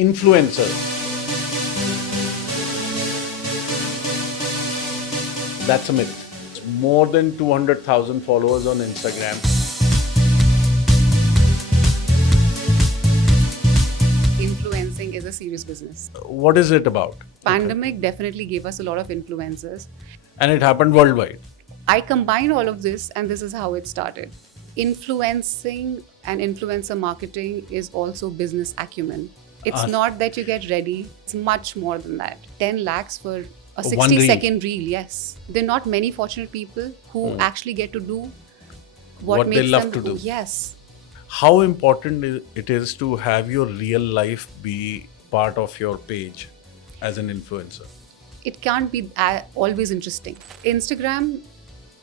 Influencers. That's a myth. It's more than 200,000 followers on Instagram. Influencing is a serious business. What is it about? Pandemic definitely gave us a lot of influencers. And it happened worldwide. I combined all of this and this is how it started. Influencing and influencer marketing is also business acumen. It's not that you get ready, it's much more than that. 10 lakhs for a 60-second reel, yes. There are not many fortunate people who actually get to do what makes they love them to do. Yes. How important it is to have your real life be part of your page as an influencer? It can't be always interesting. Instagram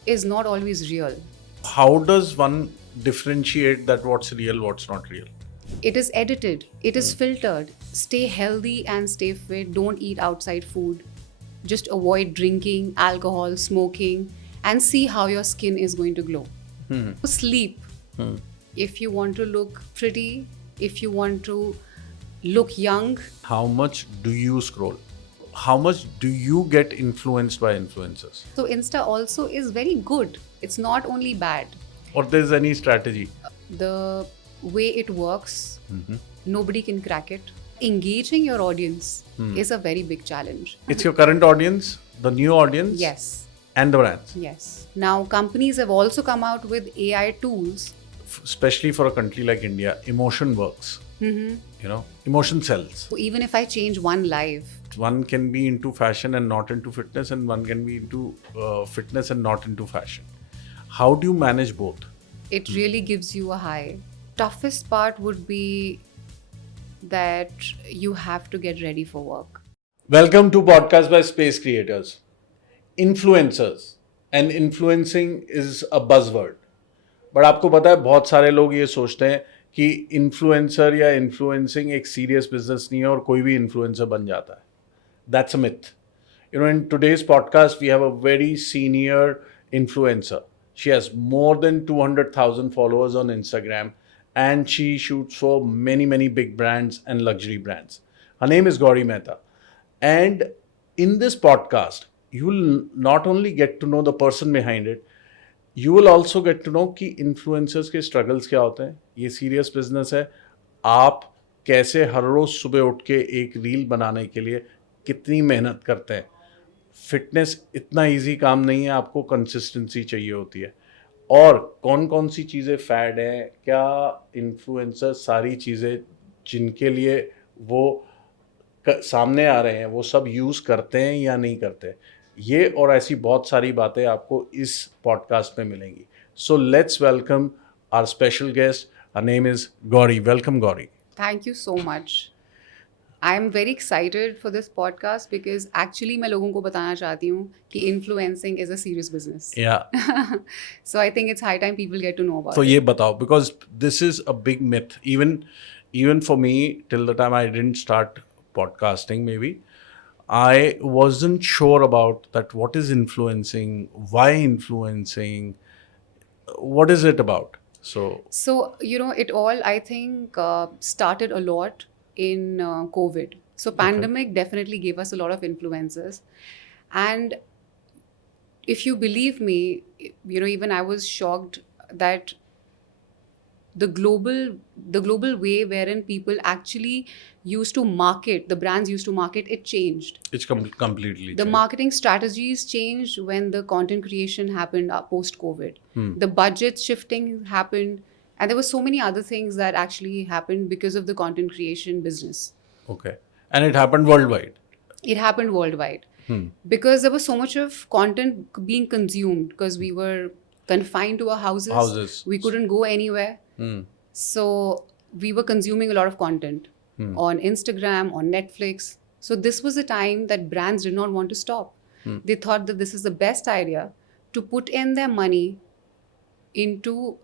is not always real. How does one differentiate that what's real, what's not real? It is edited, it is filtered. Stay healthy and stay fit. Don't eat outside food. Just avoid drinking, alcohol, smoking, and see how your skin is going to glow. Sleep. If you want to look pretty, if you want to look young. How much do you scroll? How much do you get influenced by influencers? So Insta also is very good. It's not only bad. Or there's any strategy? The way it works, nobody can crack it. Engaging your audience is a very big challenge. It's your current audience, the new audience, Yes. and the brands. Yes. Now companies have also come out with AI tools. Especially for a country like India, emotion works. Emotion sells. So even if I change one life, One can be into fashion and not into fitness, and one can be into fitness and not into fashion. How do you manage both? it really gives you a high. Toughest part would be that you have to get ready for work. Welcome to podcast by Spacecreattors. Influencers and influencing is a buzzword. But आपको पता है बहुत सारे लोग ये सोचते हैं कि इन्फ्लुएंसर या इन्फ्लुएंसिंग एक सीरियस बिजनेस नहीं है और कोई भी इन्फ्लुएंसर बन जाता है. That's a myth. In today's podcast, we have a very senior influencer. She has more than 200,000 followers on Instagram and she shoots for many, many big brands and luxury brands. Her name is Gauri Mehta. And in this podcast, you will not only get to know the person behind it, you will also get to know कि influencers के struggles क्या होते हैं. ये serious business है. आप कैसे हर रोज सुबह उठ के एक रील बनाने के लिए कितनी मेहनत करते हैं. फिटनेस इतना इजी काम नहीं है, आपको कंसिस्टेंसी चाहिए होती है. और कौन कौन सी चीज़ें फैड हैं, क्या इन्फ्लुएंसर सारी चीज़ें जिनके लिए वो सामने आ रहे हैं वो सब यूज़ करते हैं या नहीं करते. ये और ऐसी बहुत सारी बातें आपको इस पॉडकास्ट में मिलेंगी. So let's welcome our special guest. Her name is Gauri. Welcome Gauri. Thank you so much. I'm very excited for this podcast because actually मैं लोगों को बताना चाहती हूँ कि influencing is a serious business. Yeah. So I think it's high time people get to know about So it. ये बताओ, because this is a big myth. Even for me, till the time I didn't start podcasting, maybe I wasn't sure about that. What is influencing? Why influencing? What is it about? So, it all, I think, started a lot in COVID. So pandemic definitely gave us a lot of influencers. And if you believe me, even I was shocked that the global way wherein people actually used to market, the brands used to market, it changed. It's completely The changed. marketing strategies changed when the content creation happened post-COVID. The budget shifting happened. And there were so many other things that actually happened because of the content creation business. Okay. And it happened worldwide. It happened worldwide. Because there was so much of content being consumed because we were confined to our houses. We couldn't go anywhere. So we were consuming a lot of content on Instagram, on Netflix. So this was a time that brands did not want to stop. They thought that this is the best idea to put in their money into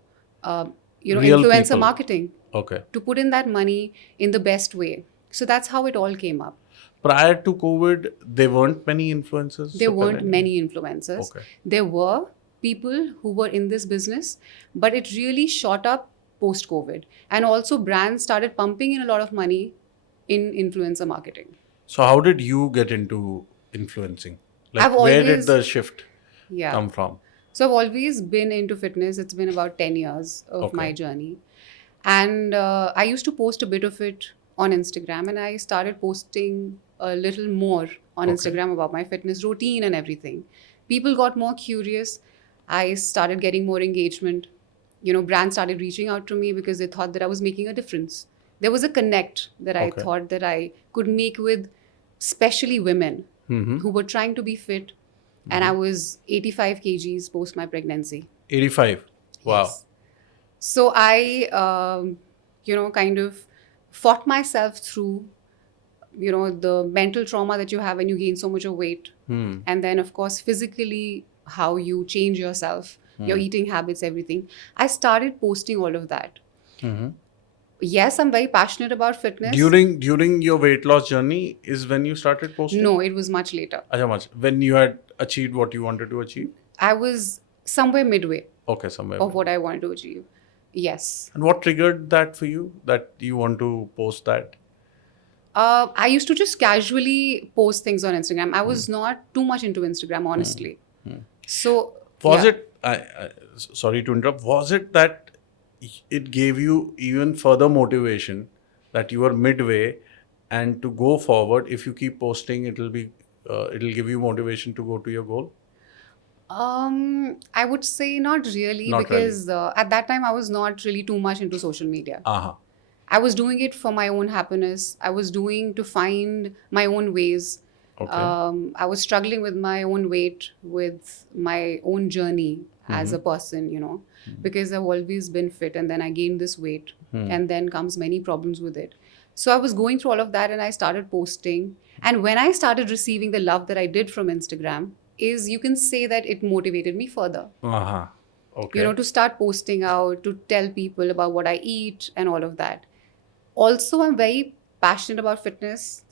Real influencer people. marketing. Okay. To put in that money in the best way. So that's how it all came up. Prior to COVID, there weren't many influencers? There weren't many influencers. Okay. There were people who were in this business, but it really shot up post-COVID. And also brands started pumping in a lot of money in influencer marketing. So how did you get into influencing? Like, I've where did always- the shift Yeah. come from? So I've always been into fitness. It's been about 10 years of Okay. my journey. And I used to post a bit of it on Instagram, and I started posting a little more on Okay. Instagram about my fitness routine and everything. People got more curious. I started getting more engagement. You know, brands started reaching out to me because they thought that I was making a difference. There was a connect that I Okay. thought that I could make with especially women Mm-hmm. who were trying to be fit. And I was 85 kgs post my pregnancy. 85. Wow. Yes. So I, kind of fought myself through, the mental trauma that you have when you gain so much of weight. Hmm. And then, of course, physically, how you change yourself, your eating habits, everything. I started posting all of that. Mm-hmm. Yes, I'm very passionate about fitness. During your weight loss journey is when you started posting? No, it was much later. Acha, much. When you had achieved what you wanted to achieve? I was somewhere midway Okay, somewhere. of what I wanted to achieve. Yes. And what triggered that for you, that you want to post that? I used to just casually post things on Instagram. I was not too much into Instagram, honestly. So, Was yeah. it, sorry to interrupt, was it that it gave you even further motivation that you are midway and to go forward, if you keep posting, it'll give you motivation to go to your goal? I would say not really, Not because at that time I was not really too much into social media. Uh-huh. I was doing it for my own happiness. I was doing to find my own ways. Okay. I was struggling with my own weight, with my own journey as a person, because I've always been fit, and then I gained this weight, and then comes many problems with it. So I was going through all of that, and I started posting. And when I started receiving the love that I did from Instagram, you can say that it motivated me further. Uh-huh. Okay. To start posting out, to tell people about what I eat and all of that. Also, I'm very passionate about fitness.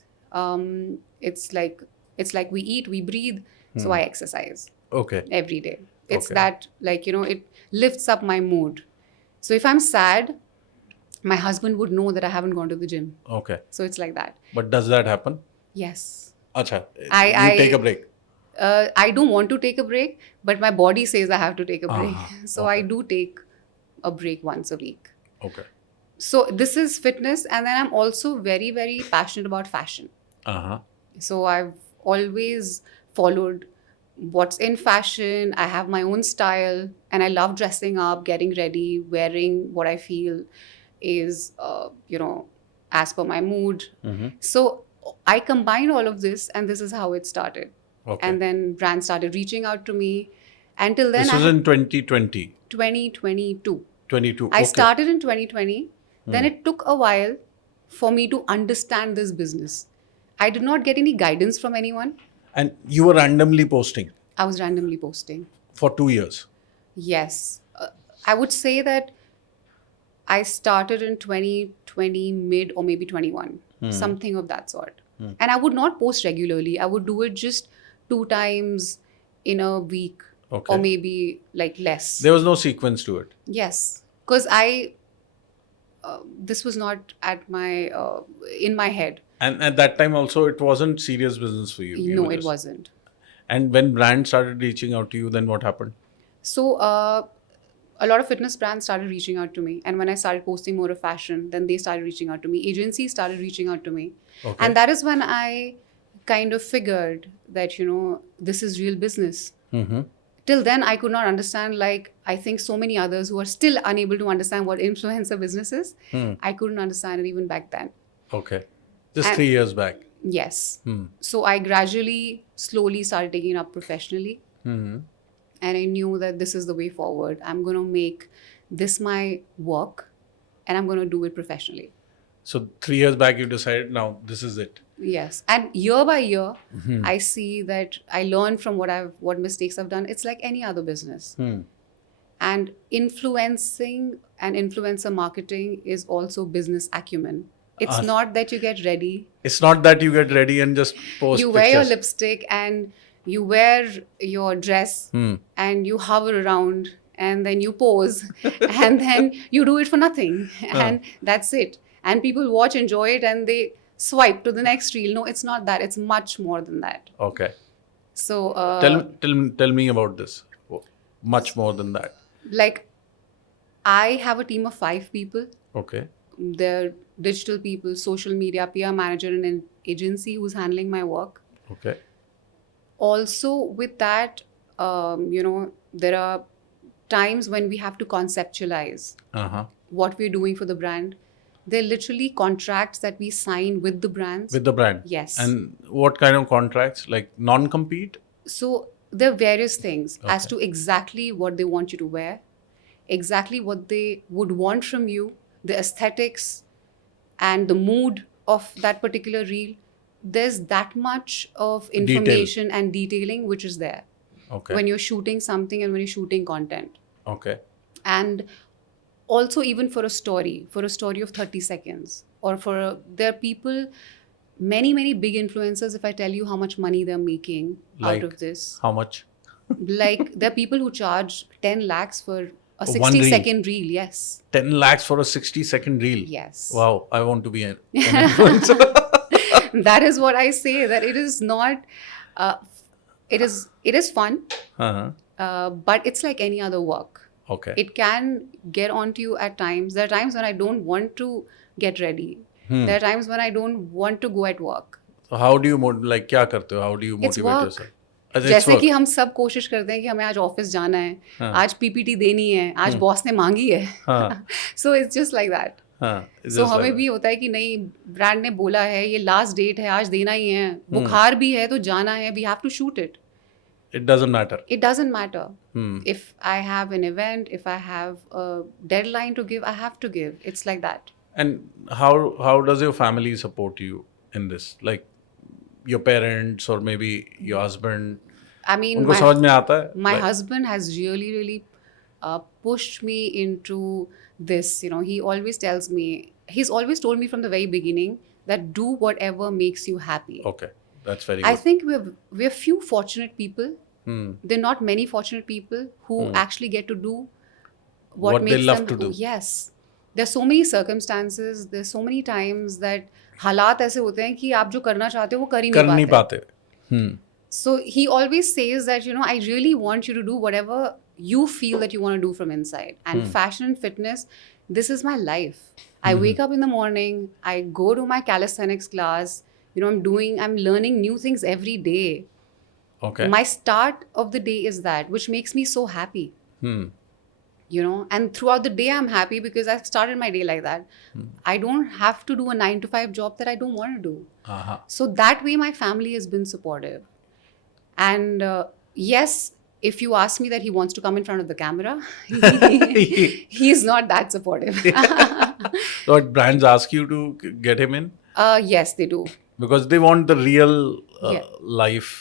It's like we eat, we breathe, so I exercise Okay. every day. It's Okay. that, it lifts up my mood. So if I'm sad, my husband would know that I haven't gone to the gym. Okay. So it's like that. But does that happen? Yes. Acha, I- you take a break. I don't want to take a break, but my body says I have to take a break. So I okay. do take a break once a week. Okay. So this is fitness, and then I'm also very, very passionate about fashion. Uh-huh. So I've always followed what's in fashion. I have my own style, and I love dressing up, getting ready, wearing what I feel is, as per my mood. Mm-hmm. So I combined all of this, and this is how it started. Okay. And then brands started reaching out to me. Until then, This was in 2020, 2022. 22. I Okay. started in 2020. Then it took a while for me to understand this business. I did not get any guidance from anyone. And you were randomly posting I was randomly posting. for 2 years. Yes. I would say that I started in 2020 mid or maybe 21, something of that sort. And I would not post regularly. I would do it just 2 times in a week, Okay. or maybe like less. There was no sequence to it. Yes, because this was not at my in my head. And at that time also, it wasn't serious business for you. You No, were it just- wasn't. And when brands started reaching out to you, then what happened? So a lot of fitness brands started reaching out to me, and when I started posting more of fashion, then they started reaching out to me. Agencies started reaching out to me, Okay. and that is when I kind of figured that this is real business. Mm-hmm. Till then, I could not understand. Like, I think so many others who are still unable to understand what influencer business is. I couldn't understand it even back then. Okay. Just And- 3 years back. Yes. So I gradually, slowly started taking it up professionally. Mm-hmm. And I knew that this is the way forward. I'm going to make this my work, and I'm going to do it professionally. So 3 years back, you decided, now this is it. Yes. And year by year, I see that I learn from what mistakes I've done. It's like any other business. And influencing and influencer marketing is also business acumen. It's not that you get ready. It's not that you get ready and just post You wear your pictures. lipstick and you wear your dress and you hover around and then you pose and then you do it for nothing. And that's it. And people watch, enjoy it, and swipe to the next reel. No, it's not that. It's much more than that. Okay. So Tell me about this. Much more than that. like I have a team of 5 people. Okay. They're digital people, social media, PR manager, and an agency who's handling my work. Okay. Also, with that, there are times when we have to conceptualize Uh-huh. what we're doing for the brand. They're literally contracts that we sign with the brands. With the brand. Yes. And what kind of contracts? Like non-compete? So there are various things as Okay. to exactly what they want you to wear, exactly what they would want from you, the aesthetics and the mood of that particular reel. There's that much of information and detailing which is there Okay. when you're shooting something and when you're shooting content. Okay. And also even for a story of 30 seconds, or there are people, many big influencers, if I tell you how much money they're making Like out of this. how much? Like there are people who charge 10 lakhs for a One 60-second reel. Yes. 10 lakhs for a 60-second reel. Yes. Wow. I want to be an influencer. That is what I say, that it is not it is fun, Uh-huh. but it's like any other work. Okay. It can get onto you at times. There are times when I don't want to get ready. There are times when I don't want to go at work. So how do you like क्या करते हो? How do you It's motivate work. yourself? अच्छा, it's जैसे work. कि हम सब कोशिश करते हैं कि हमें आज ऑफिस जाना है, आज पीपीटी देनी है, आज बॉस ने मांगी है. हाँ. So it's just like that. हाँ. It's सो just हमें like भी होता है कि नहीं, ब्रांड ने बोला है, ये लास्ट डेट है, आज देना ही है, बुखार भी है तो जाना है, we have to shoot it. that. It doesn't matter. It doesn't matter. If I have an event, if I have a deadline to give, I have to give. It's like that. And how does your family support you in this? Like your parents or maybe your husband? I mean, उनको समझ में आता है? my Like- husband has really pushed me into this. He always tells me, he's always told me from the very beginning that do whatever makes you happy. Okay. That's very I good. think we're few fortunate people. Hmm. There are not many fortunate people who actually get to do What they makes love them to do. Yes. There's so many circumstances, there's so many times that हालात ऐसे होते हैं कि आप जो करना चाहते हो वो कर ही कर नहीं नहीं पाते. पाते. So he always says that, I really want you to do whatever you feel that you want to do from inside. And fashion and fitness, this is my life. I wake up in the morning, I go to my calisthenics class, I'm learning new things every day. Okay. My start of the day is that, which makes me so happy. And throughout the day I'm happy because I've started my day like that. I don't have to do a 9 to 5 job that I don't want to do. Uh-huh. So that way my family has been supportive. And yes, if you ask me that he wants to come in front of the camera, he's not that supportive. So brands ask you to get him in? Yes, they do. Because they want the real Yeah. life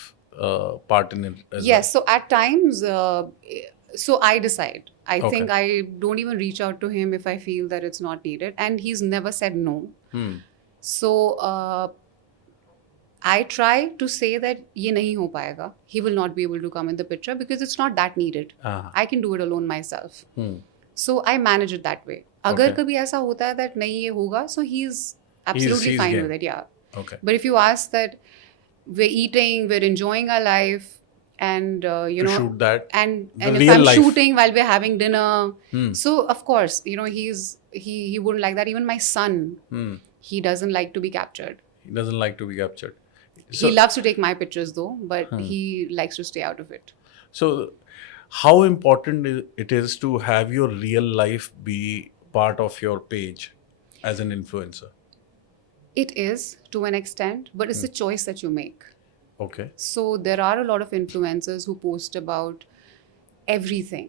part in it as Yes, so at times, so I decide. I Okay. think I don't even reach out to him if I feel that it's not needed. And he's never said no. So I try to say that ये नहीं हो पाएगा. He will not be able to come in the picture because it's not that needed. Uh-huh. I can do it alone myself. Hmm. So I manage it that way. अगर Okay. कभी ऐसा होता है that नहीं ये होगा, so he's absolutely he's fine game. with it. Yeah. Okay. But if you ask that we're eating, we're enjoying our life, and To shoot that. and The if real I'm life. shooting while we're having dinner, so of course he wouldn't like that. Even my son, he doesn't like to be captured. He doesn't like to be captured. He loves to take my pictures though, but he likes to stay out of it. So how important it is to have your real life be part of your page as an influencer? It is to an extent, but it's a choice that you make. Okay. So there are a lot of influencers who post about everything,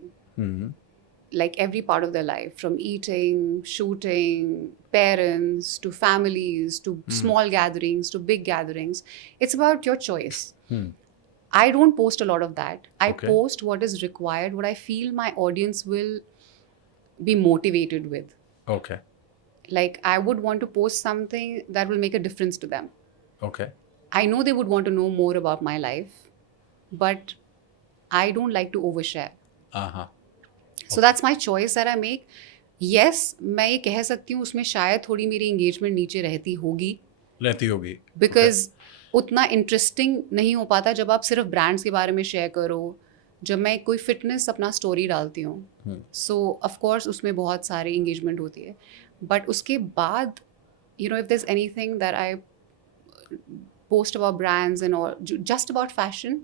like every part of their life, from eating, shooting, parents, to families, to small gatherings, to big gatherings. It's about your choice. I don't post a lot of that. I Okay. post what is required, what I feel my audience will be motivated with. Okay. Like I would want to post something that will make a difference to them. Okay. I know they would want to know more about my life, but I don't like to overshare. Uh-huh. So that's my choice that I make. Yes, मैं ये कह सकती हूँ उसमें शायद थोड़ी मेरी engagement नीचे रहती होगी. रहती होगी. बिकॉज उतना इंटरेस्टिंग नहीं हो पाता जब आप सिर्फ ब्रांड्स के बारे में शेयर करो. जब मैं कोई फिटनेस अपना स्टोरी डालती हूँ सो ऑफ कोर्स उसमें बहुत सारी इंगेजमेंट होती है, बट उसके बाद you know if there is anything that I post about brands and all, just about fashion,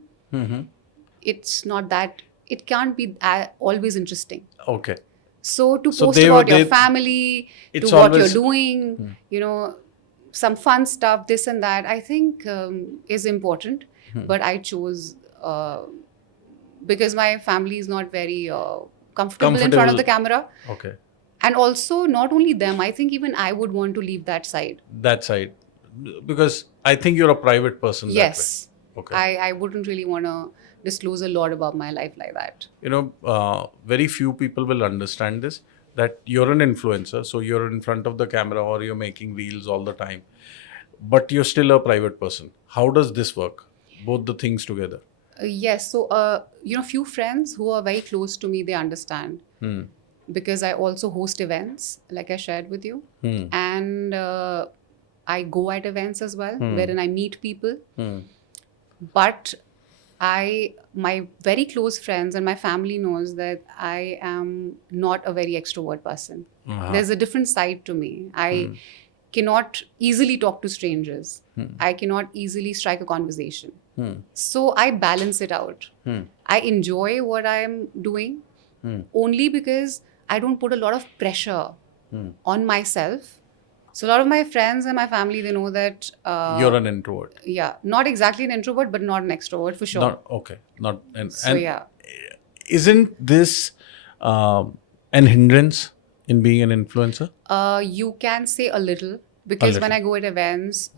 it's not that, it can't be always interesting. Okay. So to So post about your family, to it's what you're always- doing, you know, some fun stuff, this and that, I think is important. But I chose because my family is not very comfortable in front of the camera. Okay. And also, not only them, I think even I would want to leave that side. That side. Because I think you're a private person. Yes. That way. Okay. I wouldn't really want to disclose a lot about my life like that. You know, very few people will understand this, that you're an influencer, so you're in front of the camera or you're making reels all the time, but you're still a private person. How does this work? Both the things together. Yes. So, you know, few friends who are very close to me, they understand. Because I also host events, like I shared with you. And I go at events as well, wherein I meet people. But my very close friends and my family knows that I am not a very extrovert person. There's a different side to me. I cannot easily talk to strangers. I cannot easily strike a conversation. So I balance it out. I enjoy what I'm doing only because I don't put a lot of pressure on myself. So a lot of my friends and my family, they know that You're an introvert. Yeah, not exactly an introvert, but not an extrovert for sure. Not okay. Not and, So and yeah. Isn't this an hindrance in being an influencer? You can say a little, because when little. I go at events,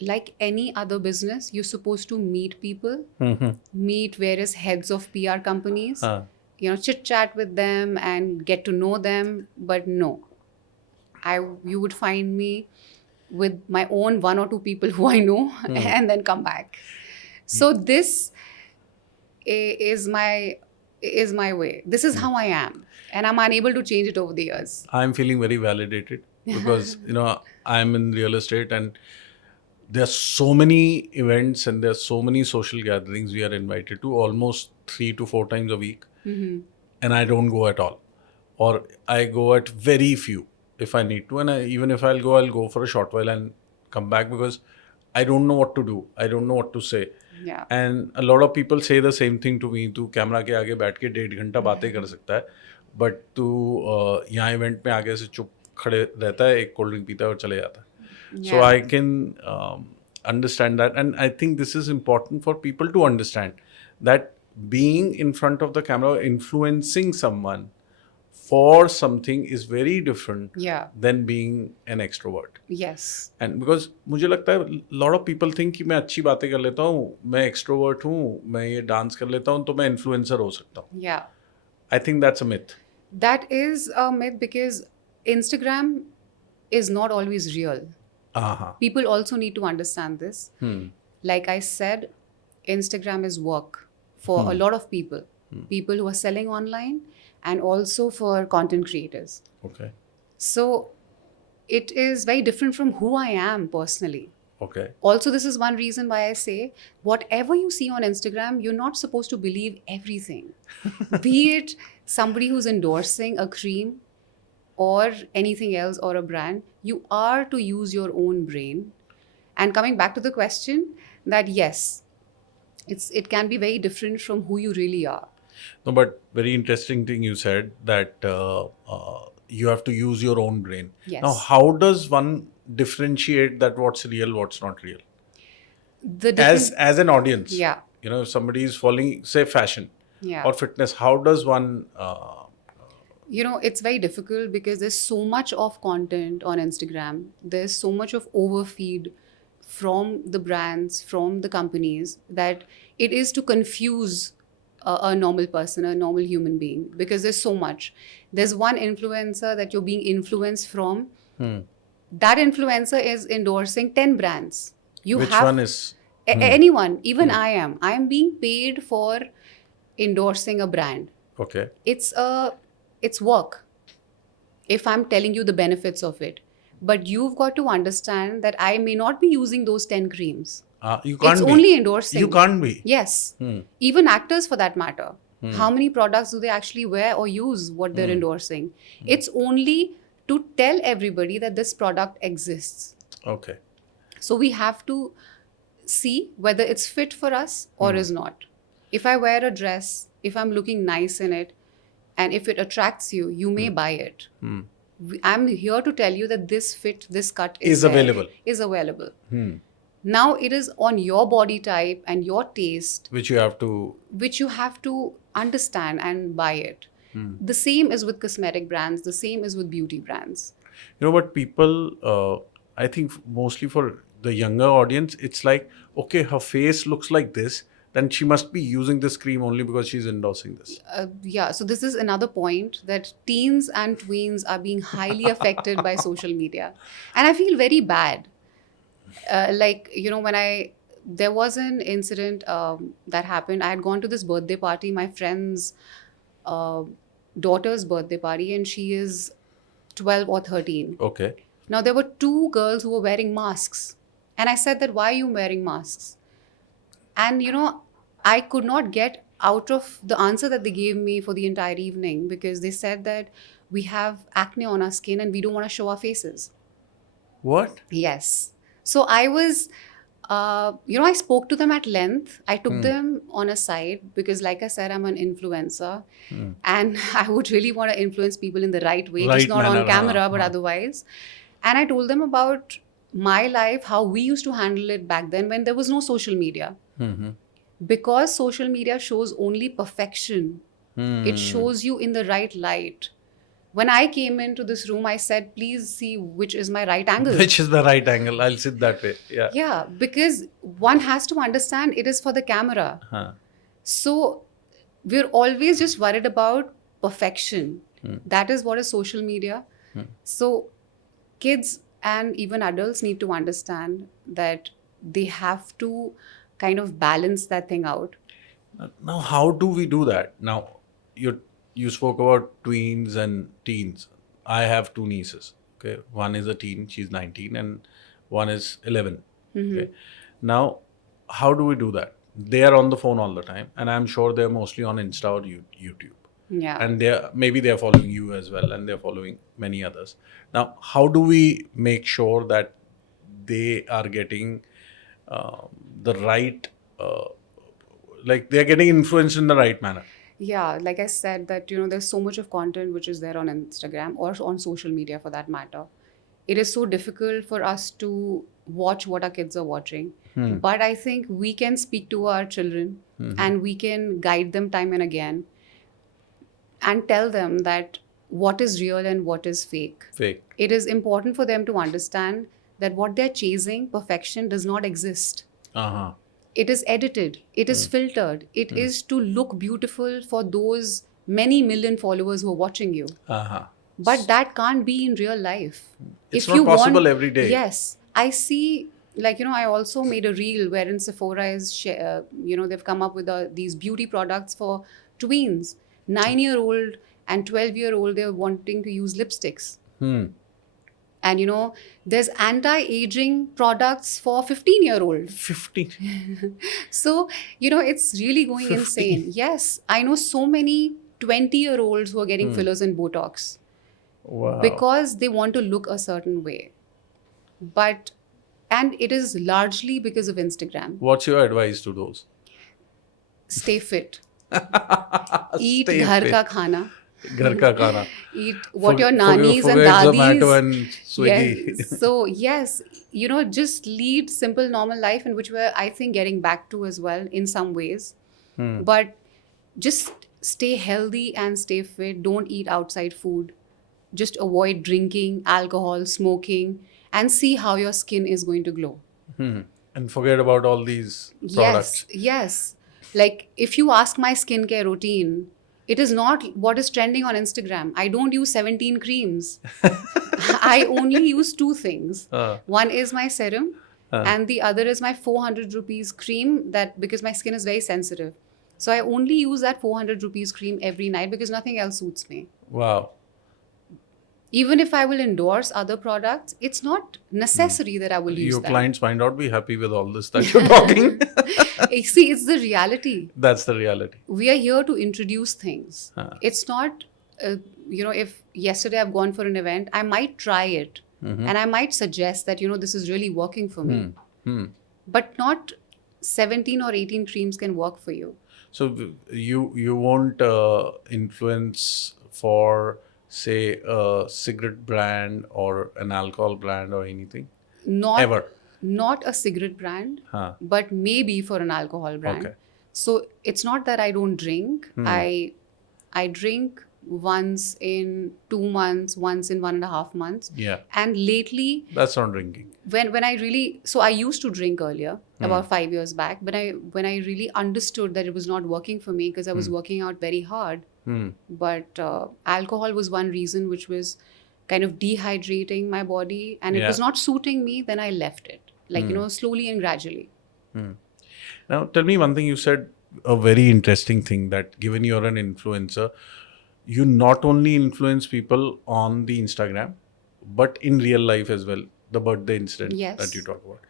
like any other business, you're supposed to meet people, meet various heads of PR companies, you know, chit chat with them and get to know them. But no, you would find me with my own one or two people who I know and then come back. So this is my way. This is how I am, and I'm unable to change it over the years. I'm feeling very validated because you know I'm in real estate and there are so many events and there are so many social gatherings we are invited to almost 3 to 4 times a week, and I don't go at all, or I go at very few if I need to, and even if I'll go for a short while and come back because I don't know what to do. I don't know what to say. Yeah. And a lot of people say the same thing to me. तू camera के आगे बैठ के 1.5 घंटा बातें कर सकता है, बट तू यहाँ इवेंट में आगे से चुप खड़े रहता है, एक कोल्ड ड्रिंक पीता है और चले जाता है. So I can understand that, and I think this is important for people to understand that being in front of the camera, influencing someone for something is very different than being an extrovert. Yes. And because मुझे लगता है lot of people think कि मैं अच्छी बातें कर लेता हूँ, मैं extrovert हूँ, मैं ये डांस कर लेता हूँ तो मैं influencer हो सकता हूँ. Yeah. I think that's a myth. That is a myth because Instagram is not always real. People also need to understand this. Like I said, Instagram is work for a lot of people. People who are selling online and also for content creators. Okay. So it is very different from who I am personally. Okay. Also, this is one reason why I say whatever you see on Instagram, you're not supposed to believe everything. Be it somebody who's endorsing a cream or anything else or a brand, you are to use your own brain. And coming back to the question, that yes, it can be very different from who you really are. No, but very interesting thing you said that you have to use your own brain. Yes. Now, how does one differentiate that what's real, what's not real? As an audience. Yeah. You know, if somebody is following, say, fashion or fitness, how does one... You know, it's very difficult because there's so much of content on Instagram. There's so much of overfeed from the brands, from the companies, that it is to confuse a normal person, a normal human being, because there's so much. There's one influencer that you're being influenced from. That influencer is endorsing 10 brands. Which one is? Anyone, even I am. I am being paid for endorsing a brand. Okay. It's work. If I'm telling you the benefits of it, But you've got to understand that I may not be using those 10 creams. You can't It's be. only endorsing. You can't be. Yes. Hmm. Even actors for that matter. How many products do they actually wear or use what they're endorsing? It's only to tell everybody that this product exists. Okay. So we have to see whether it's fit for us or is not. If I wear a dress, if I'm looking nice in it, and if it attracts you, you may buy it. I'm here to tell you that this fit, this cut Is there, available. Is available. Now it is on your body type and your taste, Which you have to understand and buy it. The same is with cosmetic brands. The same is with beauty brands. You know what, people, I think mostly for the younger audience, it's like, okay, her face looks like this, then she must be using this cream only because she's endorsing this. Yeah, so this is another point, that teens and tweens are being highly affected by social media. And I feel very bad. There was an incident that happened. I had gone to this birthday party, my friend's daughter's birthday party, and she is 12 or 13. Okay. Now, there were two girls who were wearing masks. And I said that, why are you wearing masks? And, I could not get out of the answer that they gave me for the entire evening, because they said that we have acne on our skin and we don't want to show our faces. What? Yes. So I was, I spoke to them at length. I took them on a side because, like I said, I'm an influencer and I would really want to influence people in the right way, just not on camera, but otherwise. And I told them about my life, how we used to handle it back then when there was no social media. Because social media shows only perfection. It shows you in the right light. When I came into this room, I said, please see which is my right angle. Which is the right angle? I'll sit that way. Yeah. Yeah, because one has to understand it is for the camera. So we're always just worried about perfection. That is what is social media. So kids and even adults need to understand that they have to kind of balance that thing out. Now, how do we do that? Now, you spoke about tweens and teens. I have two nieces. Okay, one is a teen, she's 19, and one is 11. Okay, now how do we do that? They are on the phone all the time, and I'm sure they're mostly on Insta or YouTube. Yeah. And maybe they're following you as well, and they're following many others. Now, how do we make sure that they are getting the right, like they're getting influenced in the right manner? Yeah, like I said, that there's so much of content which is there on Instagram or on social media for that matter. It is so difficult for us to watch what our kids are watching. But I think we can speak to our children and we can guide them time and again and tell them that what is real and what is fake. It is important for them to understand that what they're chasing, perfection, does not exist. It is edited. It is filtered. It is to look beautiful for those many million followers who are watching you. But that can't be in real life. It's not possible every day. Yes. I see, I also made a reel wherein Sephora is, they've come up with these beauty products for tweens. 9-year-old and 12-year-old, they're wanting to use lipsticks. And, there's anti-aging products for 15-year-old. 15. So, it's really going 15. insane. Yes, I know so many 20-year-olds who are getting fillers and Botox. Wow. Because they want to look a certain way. And it is largely because of Instagram. What's your advice to those? Stay fit. Eat Stay ghar fit. ka khana. Ghar ka khana. Eat what your nannies and forget dadis. Zomato and Swiggy. Yes. So, yes, just lead simple, normal life, in which we're, I think, getting back to as well in some ways. But just stay healthy and stay fit. Don't eat outside food. Just avoid drinking, alcohol, smoking, and see how your skin is going to glow. And forget about all these products. Yes. Like, if you ask my skincare routine, it is not what is trending on Instagram. I don't use 17 creams. I only use 2 things. One is my serum and the other is my 400 rupees cream, that because my skin is very sensitive. So I only use that 400 rupees cream every night because nothing else suits me. Wow. Even if I will endorse other products, it's not necessary that I will use Your them. clients might not be happy with all this that you're talking. See, it's the reality. That's the reality. We are here to introduce things. Huh. It's not, if yesterday I've gone for an event, I might try it and I might suggest that, this is really working for me. But not 17 or 18 creams can work for you. So you won't influence for, say, a cigarette brand or an alcohol brand or anything? Ever? Not a cigarette brand, Huh. but maybe for an alcohol brand. Okay. So it's not that I don't drink. I drink once in 2 months, once in 1.5 months. Yeah. And lately, That's not drinking. when I really, so I used to drink earlier, about 5 years back, but when I really understood that it was not working for me because I was working out very hard. But alcohol was one reason, which was kind of dehydrating my body, and it was not suiting me. Then I left it, slowly and gradually. Now, tell me one thing. You said a very interesting thing, that given you're an influencer, you not only influence people on the Instagram, but in real life as well. The birthday incident that you talk about.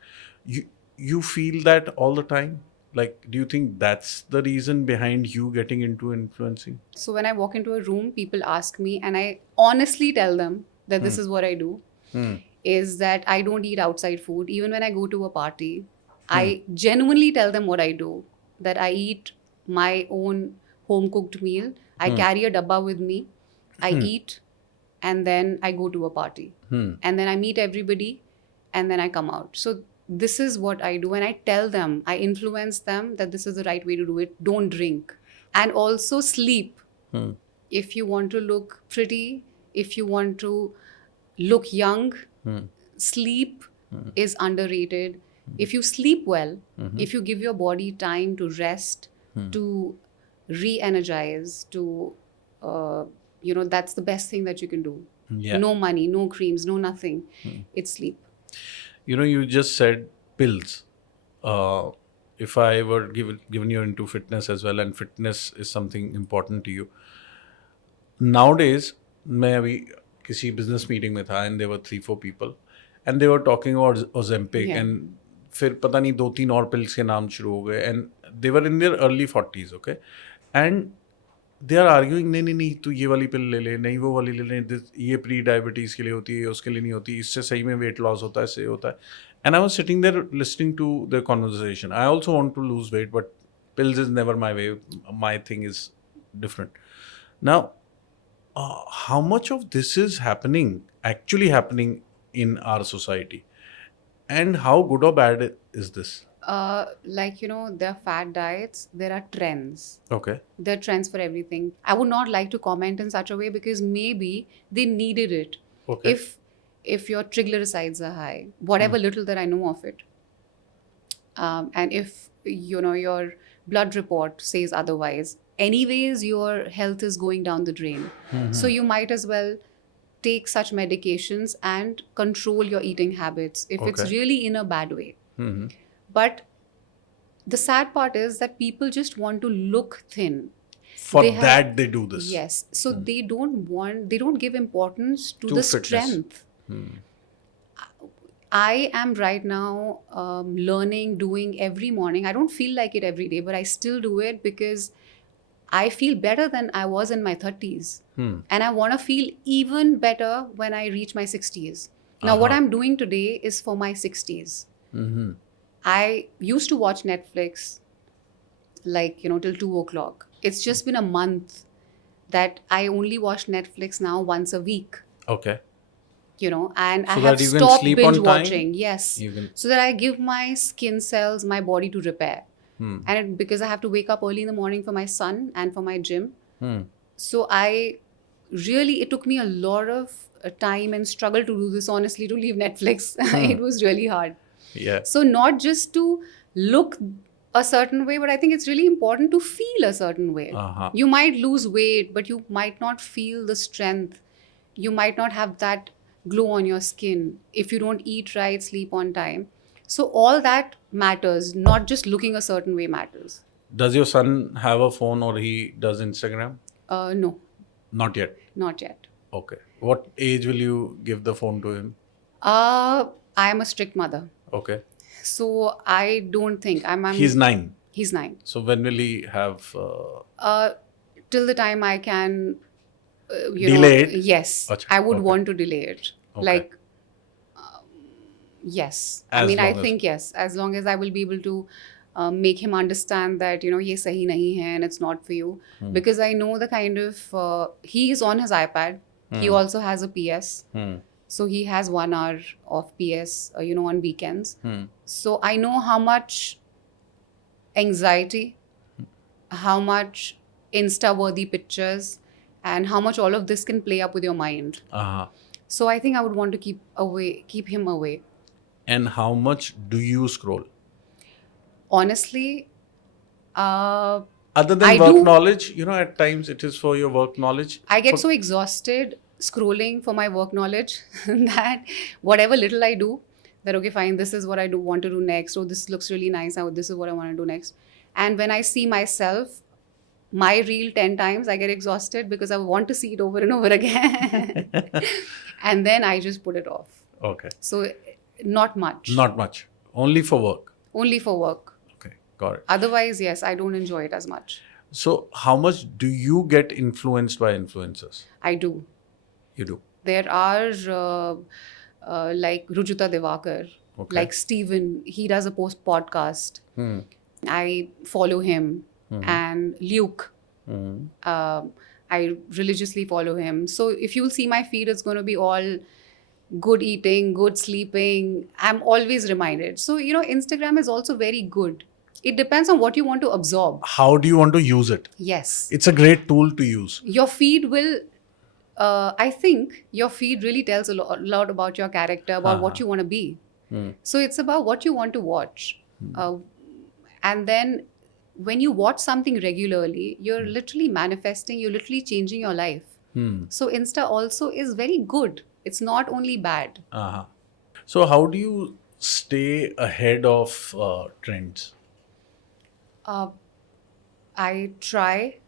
You feel that all the time? Like, do you think that's the reason behind you getting into influencing? So when I walk into a room, people ask me, and I honestly tell them that this is what I do, is that I don't eat outside food. Even when I go to a party, I genuinely tell them what I do, that I eat my own home-cooked meal. I carry a dabba with me. I eat, and then I go to a party. And then I meet everybody, and then I come out. So this is what I do. And I tell them, I influence them that this is the right way to do it. Don't drink. And also sleep. If you want to look pretty, if you want to look young, sleep is underrated. If you sleep well, if you give your body time to rest, to re-energize, to, that's the best thing that you can do. Yeah. No money, no creams, no nothing. It's sleep. You just said pills. If I were given you into fitness as well, and fitness is something important to you. Nowadays, मैं अभी किसी business meeting में था, and there were 3-4 people, and they were talking about Ozempic, and फिर पता नहीं 2-3 और pills के नाम शुरू हो गए, and they were in their early 40s, okay, and they are arguing, नहीं तू ये वाली पिल ले ले, नहीं वो वाली ले ले, ये प्री डायबिटीज़ के लिए होती है, उसके लिए नहीं होती, इससे सही में वेट लॉस होता है, इससे होता है. And I was sitting there listening to their conversation. I also want to lose weight, but pills is never my way. My thing is different. Now, how much of this is actually happening in our society? And how good or bad is this? There are fad diets, there are trends. Okay. There are trends for everything. I would not like to comment in such a way because maybe they needed it. Okay. If your triglycerides are high, whatever little that I know of it, and if your blood report says otherwise, anyways your health is going down the drain. So you might as well take such medications and control your eating habits if it's really in a bad way. But the sad part is that people just want to look thin. They do this. Yes. So they don't give importance to the fitness. strength. I am right now learning, doing every morning. I don't feel like it every day, but I still do it because I feel better than I was in my 30s. And I want to feel even better when I reach my 60s. Now, what I'm doing today is for my 60s. I used to watch Netflix till 2 o'clock. It's just been a month that I only watch Netflix now once a week. Okay. And I So have that you can stopped sleep binge on time? watching. Yes. So that I give my skin cells, my body to repair. And because I have to wake up early in the morning for my son and for my gym. So it took me a lot of time and struggle to do this, honestly, to leave Netflix. It was really hard. Yeah. So not just to look a certain way, but I think it's really important to feel a certain way. You might lose weight, but you might not feel the strength. You might not have that glow on your skin if you don't eat right, sleep on time. So all that matters, not just looking a certain way matters. Does your son have a phone or he does Instagram? No. Not yet. Not yet. Okay. What age will you give the phone to him? I am a strict mother. Okay. So I don't think He's 9. He's 9. So when will he have Till the time I can, delay it? yes, Acha, I would okay. want to delay it. Okay. Like, yes. I As mean, I long as- think yes, as long as I will be able to make him understand that, ye sahi nahi hai and it's not for you. Because I know the kind of, he is on his iPad. He also has a PS. So he has 1 hour of PS, on weekends. So I know how much anxiety, how much Insta-worthy pictures, and how much all of this can play up with your mind. Uh-huh. So I think I would want to keep him away. And how much do you scroll? Honestly, Other than I work do. knowledge, at times it is for your work knowledge. I get so exhausted scrolling for my work knowledge that whatever little I do, that okay, fine, this is what I want to do next, or this looks really nice, or this is what I want to do next. And when I see myself, my reel 10 times, I get exhausted because I want to see it over and over again. And then I just put it off. Okay. So not much. Not much. Only for work. Only for work. Okay. Got it. Otherwise, yes, I don't enjoy it as much. So how much do you get influenced by influencers? I do. You do. There are like Rujuta Devakar, Okay. like Steven, he does a podcast. I follow him. And Luke, I religiously follow him. So if you'll see my feed, it's going to be all good eating, good sleeping. I'm always reminded. So, Instagram is also very good. It depends on what you want to absorb. How do you want to use it? Yes. It's a great tool to use. Your feed will, I think your feed really tells a lot about your character, about what you want to be. So it's about what you want to watch. And then when you watch something regularly, you're literally manifesting, you're literally changing your life. So Insta also is very good. It's not only bad. Uh-huh. So how do you stay ahead of trends? I try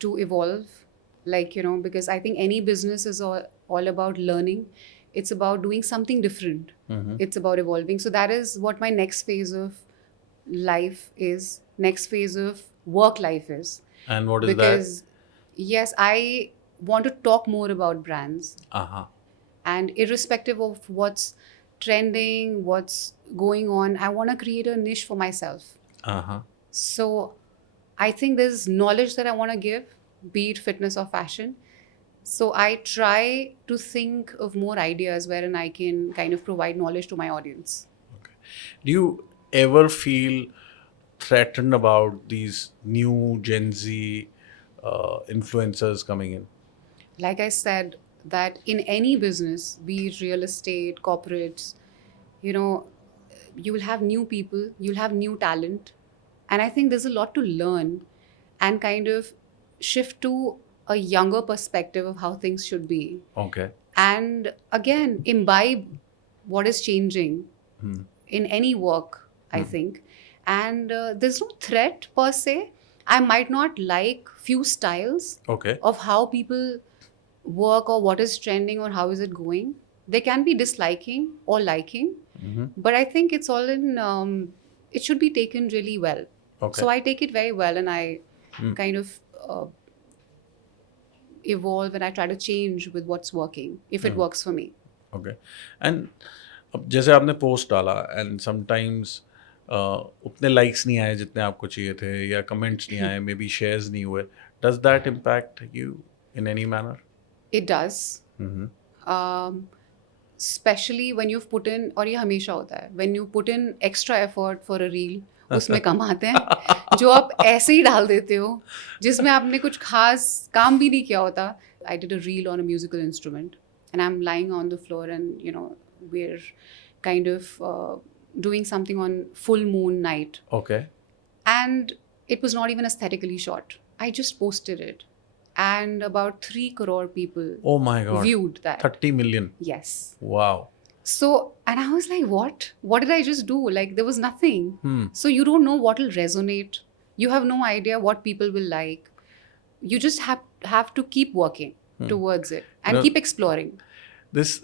to evolve, because I think any business is all about learning. It's about doing something different. It's about evolving. So that is what my next phase of life is. Next phase of work life is. And what is Because, yes, I want to talk more about brands. Uh-huh. And irrespective of what's trending, what's going on, I want to create a niche for myself. Uh-huh. So I think there's knowledge that I want to give, be it fitness or fashion. So I try to think of more ideas wherein I can kind of provide knowledge to my audience. Okay. Do you ever feel threatened about these new Gen Z influencers coming in? Like I said, that in any business, be it real estate, corporates, you will have new people, you'll have new talent. And I think there's a lot to learn and kind of shift to a younger perspective of how things should be. Okay. And again, imbibe what is changing in any work, I think. And there's no threat per se. I might not like few styles Okay. of how people work or what is trending or how is it going. They can be disliking or liking, but I think it's all in, it should be taken really well. Okay. So I take it very well and I kind of evolve and I try to change with what's working, if it works for me. Okay. And अब जैसे आपने post डाला and sometimes उतने likes नहीं आए जितने आपको चाहिए थे या comments नहीं आए, maybe shares नहीं हुए. Does that impact you in any manner? It does. Especially when you've put in, और ये हमेशा होता है, when you put in extra effort for a reel, उसमें कम आते हैं जो आप ऐसे ही डाल देते हो जिसमें आपने कुछ खास काम भी नहीं किया होता. I did a reel on a musical instrument and I'm lying on the floor and we're kind of doing something on full moon night. Okay. And it was not even aesthetically shot. I just posted it and about 3 crore people Oh my God. viewed that. 30 million. Yes. Wow. So, and I was like, what? What did I just do? Like, there was nothing. So you don't know what will resonate. You have no idea what people will like. You just have to keep working towards it. and No. keep exploring. This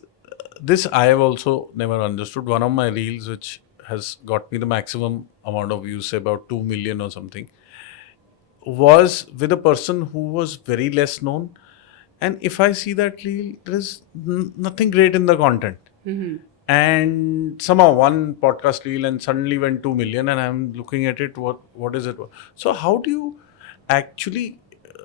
I have also never understood. One of my reels, which has got me the maximum amount of views, say about 2 million or something, was with a person who was very less known. And if I see that reel, there is nothing great in the content. And somehow one podcast reel and suddenly went 2 million, and I'm looking at it. What is it? So how do you actually,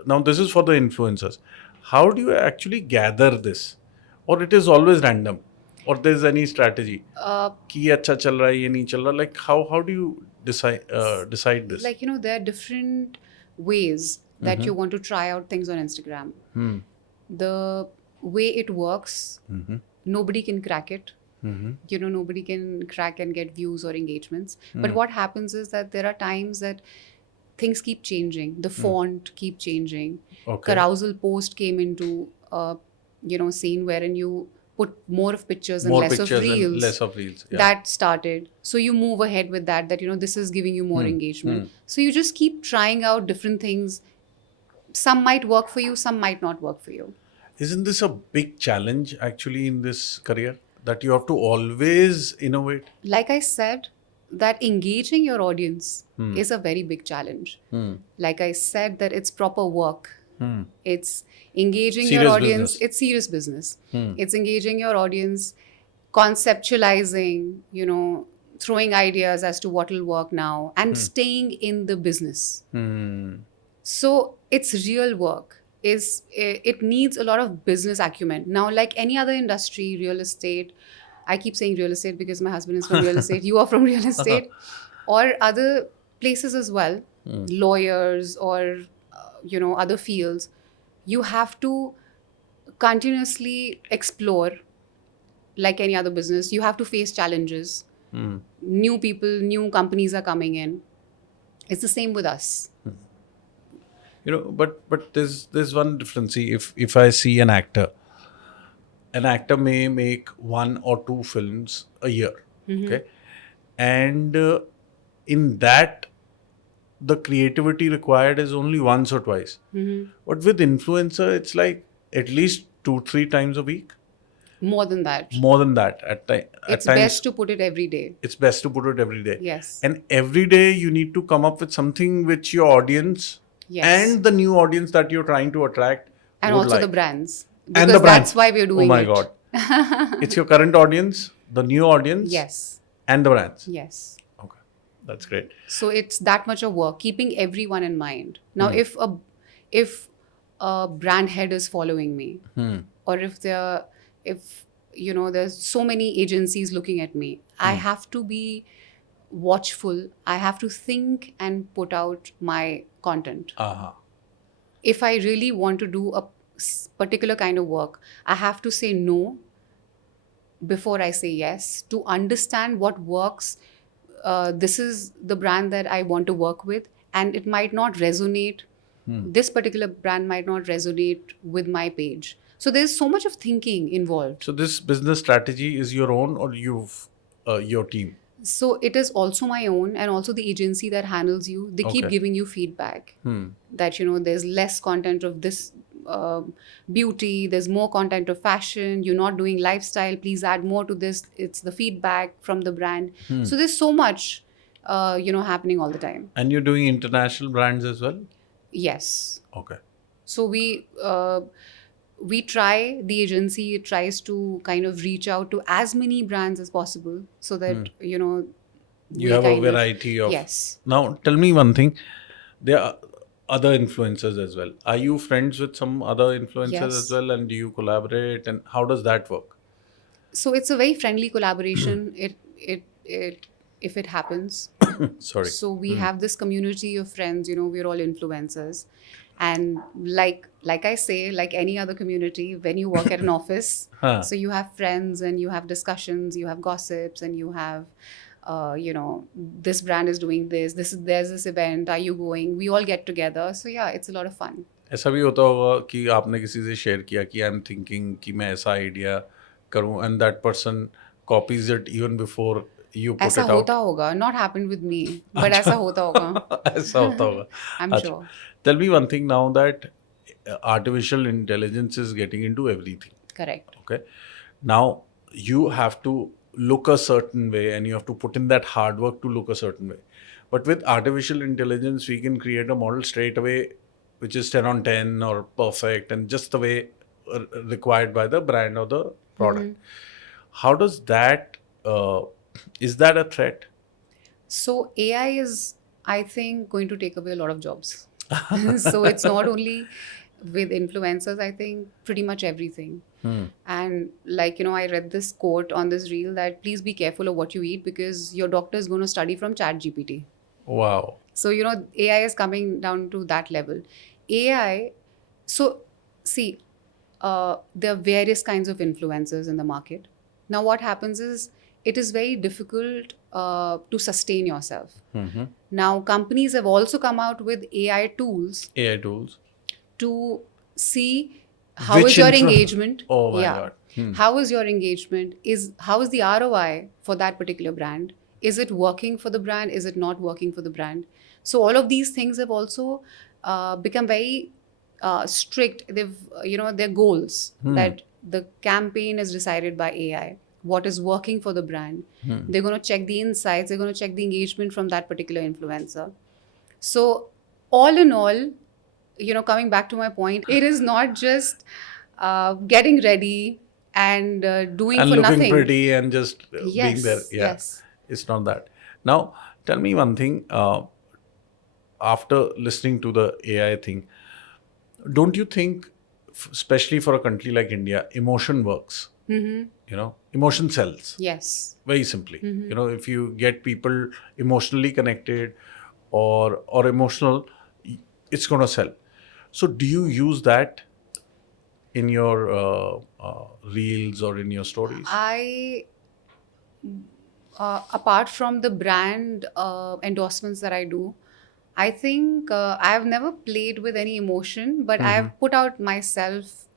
now this is for the influencers, how do you actually gather this, or it is always random, or there's any strategy कि ये अच्छा चल रहा है ये नहीं चल रहा, like how do you decide this? Like, there are different ways that you want to try out things on Instagram. The way it works, nobody can crack it. Nobody can crack and get views or engagements. But what happens is that there are times that things keep changing. The font keep changing. Okay. Carousel post came into scene wherein you put more of pictures and More less pictures of reels. and less of reels. Yeah. That started. So you move ahead with that this is giving you more engagement. So you just keep trying out different things. Some might work for you, some might not work for you. Isn't this a big challenge actually in this career, that you have to always innovate? Like I said, that engaging your audience is a very big challenge. Like I said, that it's proper work. It's engaging Serious your audience. business. It's serious business. It's engaging your audience, conceptualizing, throwing ideas as to what will work now, and staying in the business. So it's real work. It needs a lot of business acumen. Now, like any other industry, real estate, I keep saying real estate because my husband is from real estate, you are from real estate, or other places as well, lawyers or, other fields, you have to continuously explore like any other business. You have to face challenges. New people, new companies are coming in. It's the same with us. But there's one difference. See, if I see an actor may make 1 or 2 films a year, okay, and in that the creativity required is only once or twice. But with influencer, it's like at least 2-3 times a week. More than that. It's best to put it every day. It's best to put it every day. Yes. And every day you need to come up with something which your audience and the new audience that you're trying to attract and would also like. the brands. And Because the brands. that's why we're doing it. Oh my God. It's your current audience, the new audience, Yes. and the brands. Yes. Okay. That's great. So it's that much of work, keeping everyone in mind. Now, if a brand head is following me, or if there's so many agencies looking at me, I have to be watchful. I have to think and put out my content. If I really want to do a particular kind of work, I have to say no before I say yes, to understand what works. This is the brand that I want to work with, and it might not resonate. This particular brand might not resonate with my page. So there's so much of thinking involved. So this business strategy is your own, or your team? So it is also my own, and also the agency that handles you. They keep giving you feedback that, there's less content of this beauty, there's more content of fashion, you're not doing lifestyle, please add more to this. It's the feedback from the brand. So there's so much, happening all the time. And you're doing international brands as well? Yes. Okay. So the agency tries to kind of reach out to as many brands as possible, so that, you have a variety of... Yes. Now, tell me one thing. There are other influencers as well. Are you friends with some other influencers as well? And do you collaborate? And how does that work? So it's a very friendly collaboration. If it happens. Sorry. So we have this community of friends, we're all influencers. And like I say, like any other community, when you work at an office, so you have friends and you have discussions, you have gossips, and you have, this brand is doing this, there's this event, are you going? We all get together. So yeah, it's a lot of fun. ऐसा भी होता होगा कि आपने किसी से share किया कि I'm thinking कि मैं ऐसा आइडिया करूं, and that person copies it even before you put ऐसा it out. होता होगा, not happened with me, but ऐसा होता होगा. ऐसा होता होगा. I'm sure. Tell me one thing now, that artificial intelligence is getting into everything. Correct. Okay. Now you have to look a certain way and you have to put in that hard work to look a certain way. But with artificial intelligence, we can create a model straight away, which is 10 on 10 or perfect and just the way required by the brand or the product. How does that, is that a threat? So AI is, I think, going to take away a lot of jobs. So it's not only with influencers, I think pretty much everything. And like, I read this quote on this reel that please be careful of what you eat because your doctor is going to study from ChatGPT. Wow. So, AI is coming down to that level. AI, so see, there are various kinds of influencers in the market. Now, what happens is it is very difficult to sustain yourself. Now, companies have also come out with AI tools AI tools. to see how Which is your influ- engagement. Oh my God. How is your engagement? How is the ROI for that particular brand? Is it working for the brand? Is it not working for the brand? So all of these things have also become very strict. They've their goals that the campaign is decided by AI. What is working for the brand? They're going to check the insights. They're going to check the engagement from that particular influencer. So all in all, coming back to my point, it is not just getting ready and doing And for looking nothing. pretty and just being there. Yes, Yeah. yes. It's not that. Now, tell me one thing. After listening to the AI thing, don't you think, especially for a country like India, emotion works? Emotion sells. Yes. Very simply. If you get people emotionally connected or emotional, it's going to sell. So do you use that in your reels or in your stories? I, apart from the brand endorsements that I do, I think I've never played with any emotion, but I've put out myself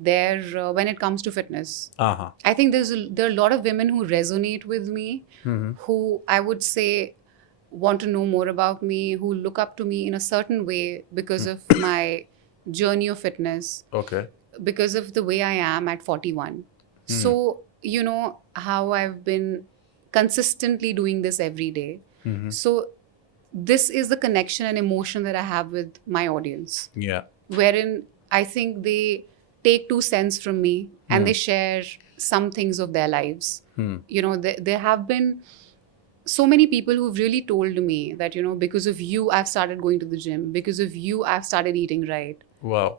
there when it comes to fitness. I think there are a lot of women who resonate with me, who I would say want to know more about me, who look up to me in a certain way because of my journey of fitness, Okay. because of the way I am at 41. So, how I've been consistently doing this every day. So, this is the connection and emotion that I have with my audience, Yeah. wherein I think they take 2 cents from me and they share some things of their lives. There have been so many people who've really told me that, because of you, I've started going to the gym. Because of you, I've started eating right. Wow.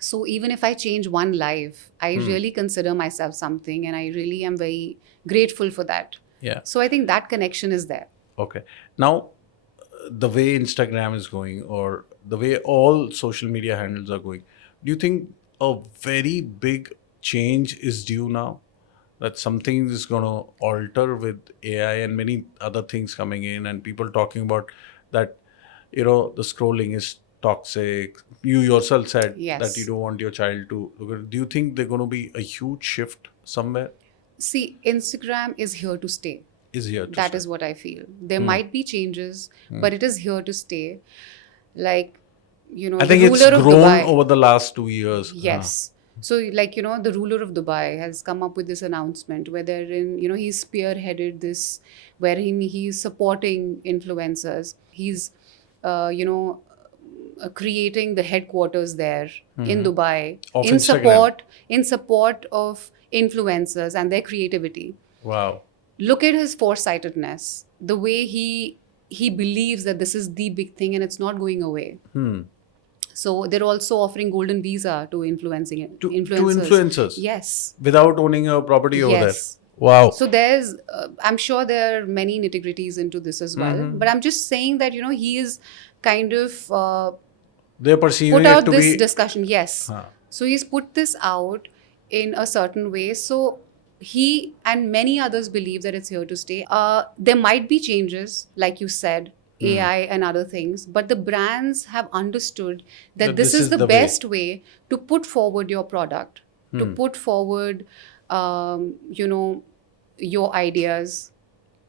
So even if I change one life, I really consider myself something and I really am very grateful for that. Yeah. So I think that connection is there. Okay. Now, the way Instagram is going or the way all social media handles are going, do you think a very big change is due now? That something is going to alter with AI and many other things coming in and people talking about that, the scrolling is toxic. You yourself said Yes. that you don't want your child to look at. Do you think there's going to be a huge shift somewhere? See, Instagram is here to stay. Is here to That stay? is what I feel. There might be changes, but it is here to stay. Like, I the think it's ruler of grown Dubai. over the last 2 years. Yes. So, like, the ruler of Dubai has come up with this announcement where he's spearheaded this, wherein he's supporting influencers. He's, creating the headquarters there in Dubai Of in Instagram. support of influencers and their creativity. Wow. Look at his foresightedness, the way he believes that this is the big thing and it's not going away. So they're also offering golden visa to influencers. To influencers? Yes. Without owning a property over there? Yes. Wow. So there's, I'm sure there are many nitty-gritties into this as well. But I'm just saying that, he is kind of They're perceiving put it out to this be... discussion. Yes. So he's put this out in a certain way. So he and many others believe that it's here to stay. There might be changes, like you said, AI and other things, but the brands have understood that this is the best way to put forward your product, to put forward, your ideas,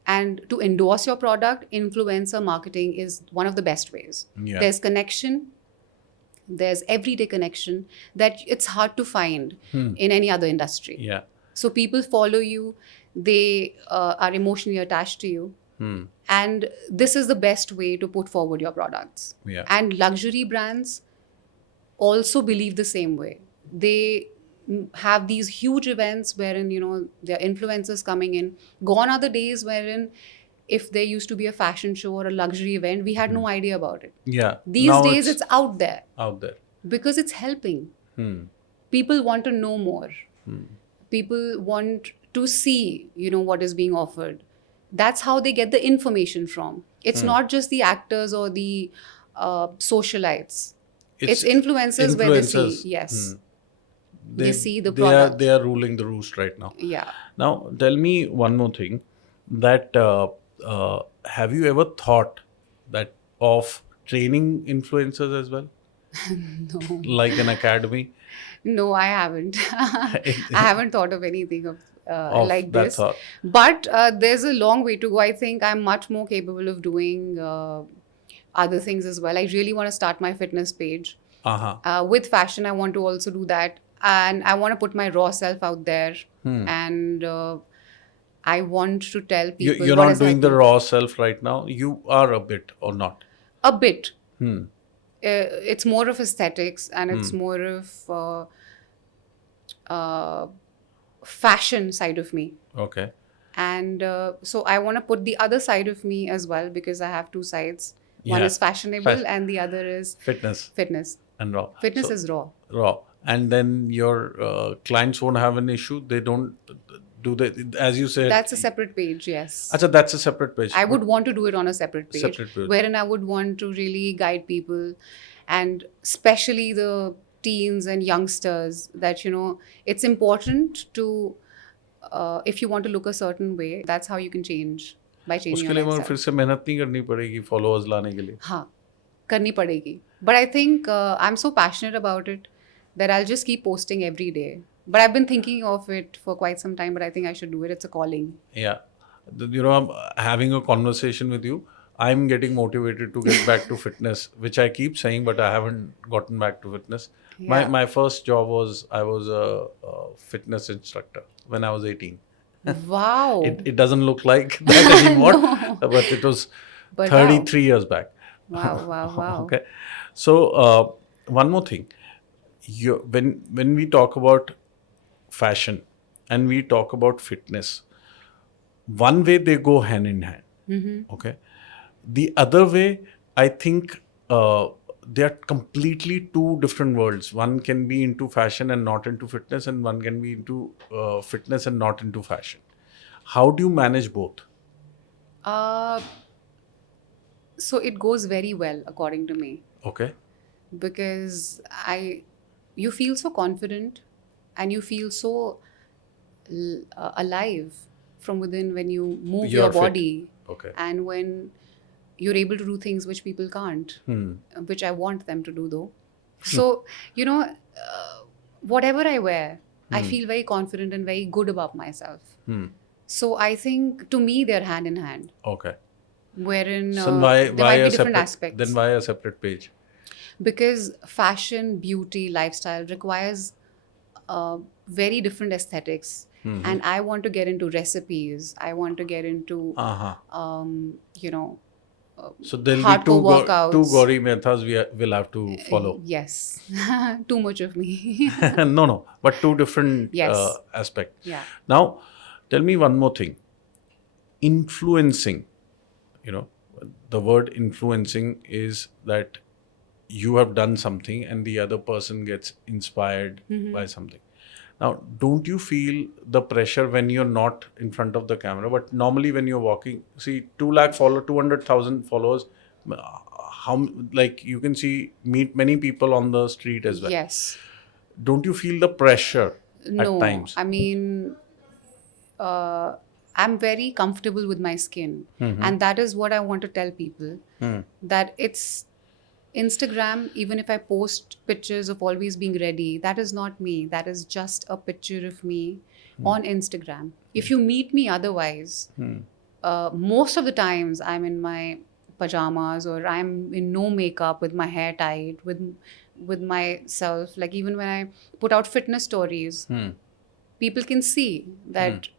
and to endorse your product. Influencer marketing is one of the best ways. Yeah. There's connection, There's everyday connection that it's hard to find in any other industry. Yeah. So people follow you, they are emotionally attached to you. And this is the best way to put forward your products. Yeah. And luxury brands also believe the same way. They have these huge events wherein, there are influencers coming in. Gone are the days wherein if there used to be a fashion show or a luxury event, we had no idea about it. Yeah. These Now days it's out there out there. because it's helping. People want to know more. People want to see, what is being offered. That's how they get the information from. It's not just the actors or the socialites. It's influencers where they see. Yes. They see the product. They are ruling the roost right now. Yeah. Now, tell me one more thing. That have you ever thought that of training influencers as well? No. Like an academy? No, I haven't. I haven't thought of anything of like that this. thought. But there's a long way to go. I think I'm much more capable of doing other things as well. I really want to start my fitness page. With fashion, I want to also do that. And I want to put my raw self out there. And I want to tell people. You're not doing the raw self right now? You are a bit or not? A bit. It's more of aesthetics and it's more of fashion side of me. Okay. And so I want to put the other side of me as well because I have two sides. One Yeah. is fashionable and the other is Fitness and raw. Fitness So, is raw. raw. And then your clients won't have an issue. They don't do they, as you said. That's a separate page, yes. Achha, that's a separate page. I would want to do it on a separate page, Separate. wherein I would want to really guide people, and especially the teens and youngsters, that it's important to if you want to look a certain way, that's how you can change, by changing उसके your लिए मगर फिर lifestyle. से मेहनत नहीं करनी पड़ेगी followers लाने के लिए. हाँ, करनी पड़ेगी. But I think I'm so passionate about it that I'll just keep posting every day. But I've been thinking of it for quite some time, but I think I should do it. It's a calling. Yeah. I'm having a conversation with you. I'm getting motivated to get back to fitness, which I keep saying, but I haven't gotten back to fitness. Yeah. My first job was, I was a fitness instructor when I was 18. Wow. It doesn't look like that anymore, No. but it was But 33 years back. Wow. Okay. So, one more thing. When we talk about fashion and we talk about fitness, one way they go hand in hand. Okay. The other way, I think they are completely two different worlds. One can be into fashion and not into fitness, and one can be into fitness and not into fashion. How do you manage both? So it goes very well, according to me, Okay. because you feel so confident and you feel so alive from within when you move You're your fit. body, Okay. and when you're able to do things which people can't, which I want them to do though. So, whatever I wear, I feel very confident and very good about myself. So I think to me they're hand in hand, Okay. wherein So there why might a be different separate? aspects. Then why a separate page? Because fashion, beauty, lifestyle requires very different aesthetics. And I want to get into recipes. I want to get into, So there'll be hardcore workouts. two Gaurii Mehtas will have to follow. Yes. Too much of me. No, but two different Yes. aspects. Yeah. Now, tell me one more thing. Influencing, the word influencing is that you have done something and the other person gets inspired by something. Now, don't you feel the pressure when you're not in front of the camera, but normally when you're walking, see 200,000 followers, you can meet many people on the street as well. Yes. Don't you feel the pressure No. at times? I mean, I'm very comfortable with my skin. And that is what I want to tell people. That it's Instagram, even if I post pictures of always being ready, that is not me. That is just a picture of me on Instagram. If you meet me otherwise, most of the times I'm in my pajamas or I'm in no makeup with my hair tied, with with myself. Like even when I put out fitness stories, people can see that,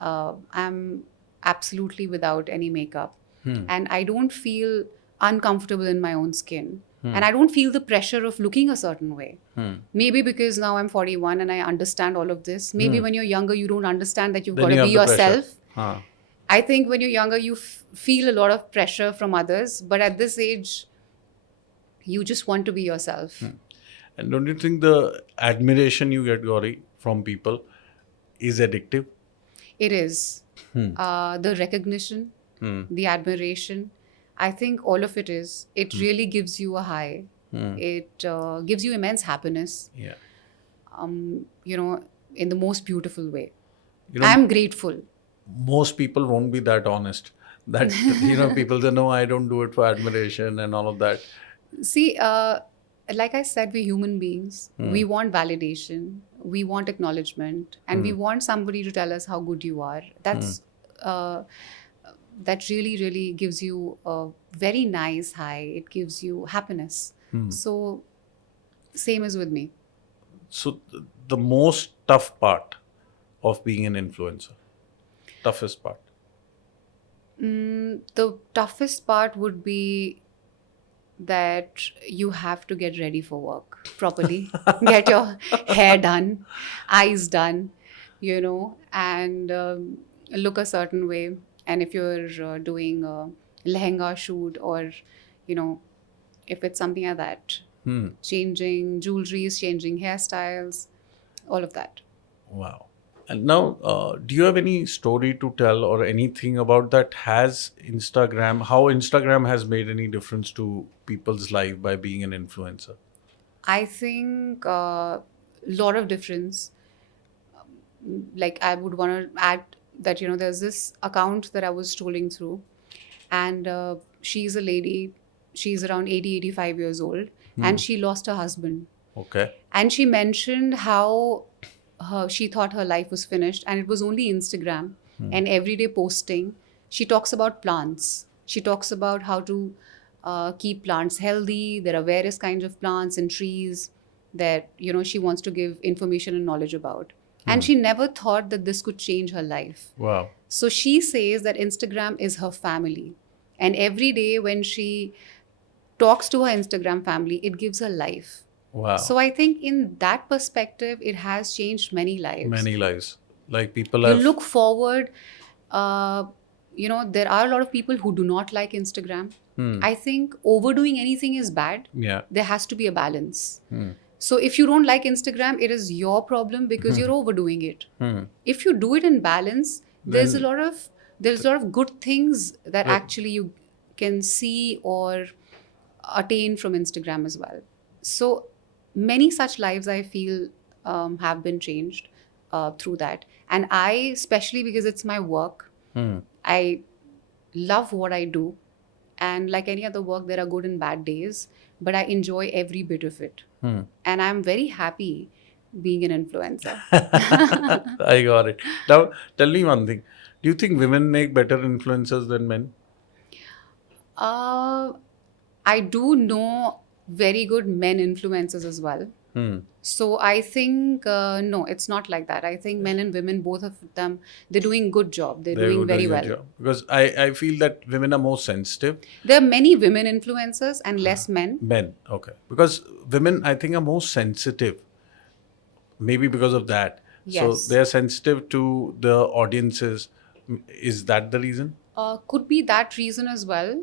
I'm absolutely without any makeup. And I don't feel uncomfortable in my own skin. And I don't feel the pressure of looking a certain way. Maybe because now I'm 41 and I understand all of this. Maybe when you're younger, you don't understand that you've Then got to you be have the pressure. yourself. I think when you're younger, you feel a lot of pressure from others. But at this age, you just want to be yourself. And don't you think the admiration you get, Gauri, from people is addictive? It is. The recognition, the admiration. I think all of it is. It really gives you a high. It gives you immense happiness, Yeah. In the most beautiful way. You know, I'm grateful. most people won't be that honest. That, people say, no, I don't do it for admiration and all of that. See, like I said, we're human beings. We want validation. We want acknowledgement. And we want somebody to tell us how good you are. That really, really gives you a very nice high. It gives you happiness. So, same as with me. So, the most tough part of being an influencer, toughest part. The toughest part would be that you have to get ready for work properly, get your hair done, eyes done, and look a certain way. And if you're doing a lehenga shoot or, if it's something like that, changing jewelries, changing hairstyles, all of that. Wow. And now, do you have any story to tell or anything about that? How Instagram has made any difference to people's life by being an influencer? I think a lot of difference. Like I would want to add that, there's this account that I was scrolling through, and she's a lady, she's around 80, 85 years old, and she lost her husband. Okay. And she mentioned how she thought her life was finished, and it was only Instagram and everyday posting. She talks about plants. She talks about how to keep plants healthy. There are various kinds of plants and trees that, she wants to give information and knowledge about. And she never thought that this could change her life. Wow. So she says that Instagram is her family. And every day when she talks to her Instagram family, it gives her life. Wow. So I think in that perspective, it has changed many lives. Many lives. Like people You have. look forward. There are a lot of people who do not like Instagram. I think overdoing anything is bad. Yeah. There has to be a balance. So if you don't like Instagram, it is your problem because you're overdoing it. If you do it in balance, there's a lot of good things that actually you can see or attain from Instagram as well. So many such lives I feel have been changed through that. And I, especially because it's my work, I love what I do. And like any other work, there are good and bad days, but I enjoy every bit of it. And I'm very happy being an influencer. I got it. Now, tell me one thing. Do you think women make better influencers than men? I do know very good men influencers as well. So I think, no, it's not like that. I think men and women, both of them, they're doing good job. They're doing very well. Job. Because I feel that women are more sensitive. There are many women influencers and less men. Men, okay. Because women, I think, are more sensitive. Maybe because of that. Yes. So they're sensitive to the audiences. Is that the reason? Could be that reason as well.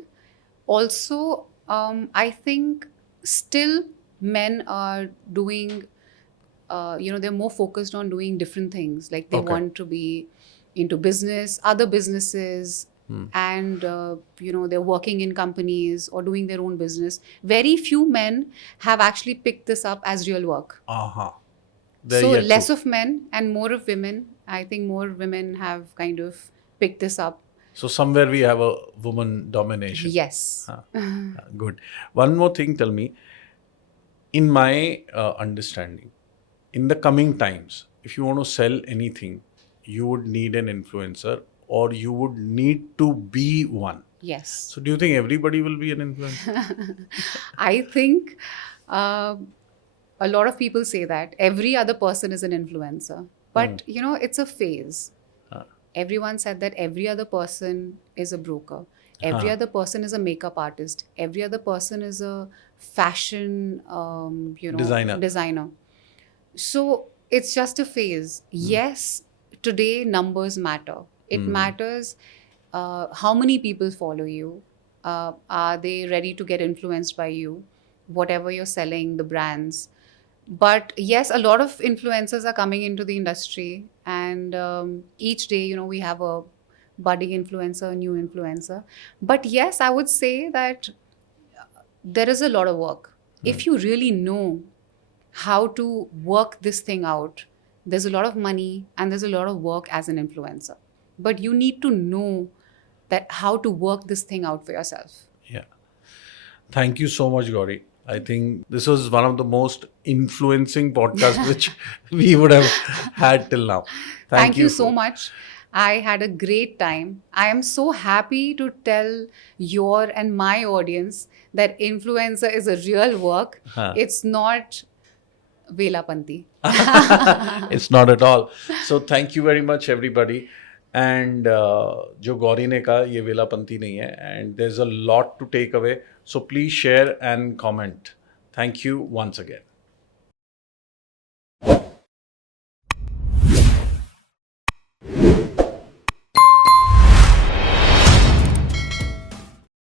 Also, I think still men are doing, they're more focused on doing different things. Like they want to be into business, other businesses, and, they're working in companies or doing their own business. Very few men have actually picked this up as real work. So less of men and more of women. I think more women have kind of picked this up. So somewhere we have a woman domination. Yes. Good. One more thing, tell me. In my understanding, in the coming times, if you want to sell anything, you would need an influencer or you would need to be one. Yes. So do you think everybody will be an influencer? I think Uh, a lot of people say that every other person is an influencer, but you know, it's a phase. Everyone said that every other person is a broker, every Huh. other person is a makeup artist, every other person is a fashion, Designer. designer. So it's just a phase. Yes, today numbers matter. It matters how many people follow you. Are they ready to get influenced by you? Whatever you're selling, the brands. But yes, a lot of influencers are coming into the industry, and each day, you know, we have a budding influencer, a new influencer. But yes, I would say that there is a lot of work. If you really know how to work this thing out, there's a lot of money and there's a lot of work as an influencer. But you need to know that how to work this thing out for yourself. Yeah. Thank you so much, Gauri. I think this was one of the most influencing podcasts which we would have had till now. Thank Thank you you so for. much. I had a great time. I am so happy to tell your and my audience that influencer is a real work. Huh. It's not Velapanti. It's not at all. So thank you very much, everybody. And जो गौरी ने कहा ये वेलापंती नहीं है and there's a lot to take away. So please share and comment. Thank you once again.